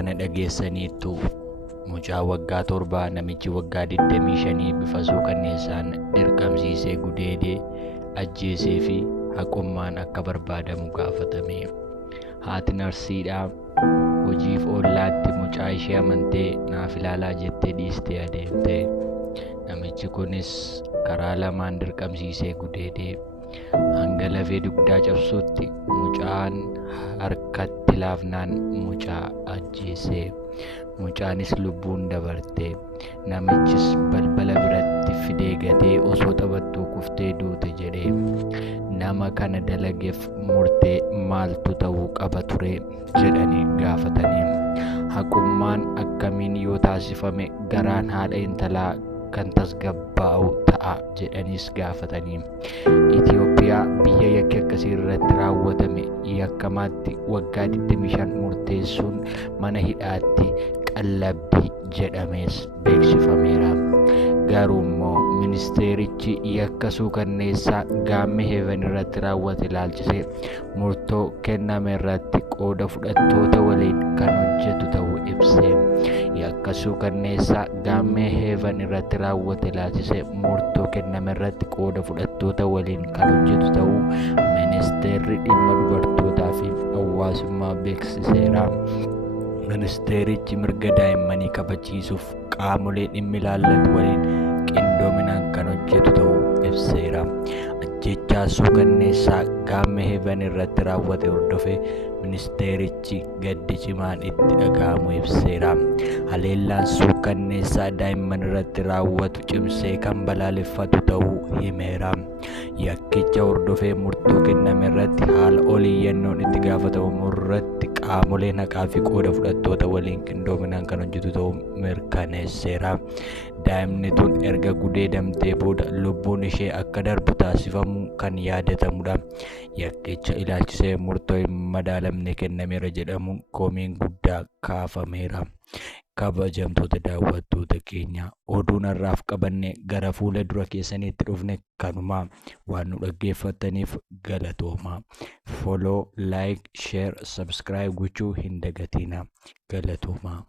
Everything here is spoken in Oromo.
kana dhageessaniittu mucaa waggaa 7 namichi waggaa 25 bifa suukanneessaan dirqamsiisee gudeedee ajjeesee fi haqummaan akka barbaadamu gaafatame. Haati narsiidhaa hojiif ollaatti mucaa ishee amantee naaf ilaalaa jettee dhiistee adeemte. Namichi kunis karaa lamaan dirqamsiisee gudeedee hanga lafee dugdaa cabsuutti mucaan harkatti laafnaan mucaa ajjeese. Mucaanis lubbuun dabarte. Namichis balbala biratti fidee gatee osoo taphattuu kuftee duute jedhee. Nama kana dalageef murtee maaltu ta'uu qaba ture jedhanii gaafatanii. Haqummaan akkamiin yoo taasifame garaan haadha intalaa kan tasgabbaa'u ta'a jedhaniis gaafatanii. Itoophiyaa biyya yakki akkasii irratti raawwatame yakkamaatti waggaa 25 murteessuun mana hidhaatti qallabbii jedhamees beeksifameera. Garuu immoo ministeerichi yakka suukanneessaa Gaammee Heeven irratti raawwate ilaalchisee murtoo kenname irratti qooda fudhattoota waliin kan hojjetu ta'uu ibsee. Yakka suukanneessaa Gaammee Heeven irratti raawwate ilaalchisee murtoo kenname irratti qooda fudhattoota waliin kan hojjetu ta'uu ministeerri dhimma dubartootaa fi hawaasummaa beeksiseera. Ministeerichi mirga daa'immanii kabachiisuuf qaamolee dhimmi ilaallatu waliin qindoominaan kan hojjetu ta'uu ibseera. Ajjechaa suukanneessaa Gaammee Heeven irratti raawwate hordofee ministeerichi gaddi cimaan itti dhaga'amu ibseera. Haleellaan suukanneessaa daa'imman irratti raawwatu cimsee kan balaaleffatu ta'uu himeera. Yakkicha hordofee murtoo kenname irratti haala oliyyannoon itti gaafatamu irratti qaamoleen haqaa fi qooda fudhattoota waliin qindoominaan kan hojjetu ta'uu mirkaneesseera. Daa'imni tun erga gudeedamtee booda lubbuun ishee akka darbu taasifamu kan yaadatamudha. Yakkicha ilaalchisee murtoo hin madaalamne kennameera jedhamuun komiin guddaa kaafameera. Kabajamtoota daawwattoota keenya oduun har'aaf qabanne gara fuula dura keessaniitti dhufne kanuma. Waan nu dhaggeeffataniif galatooma. Follow, like, share, subscribe gochuu hin dagatina. Galatooma.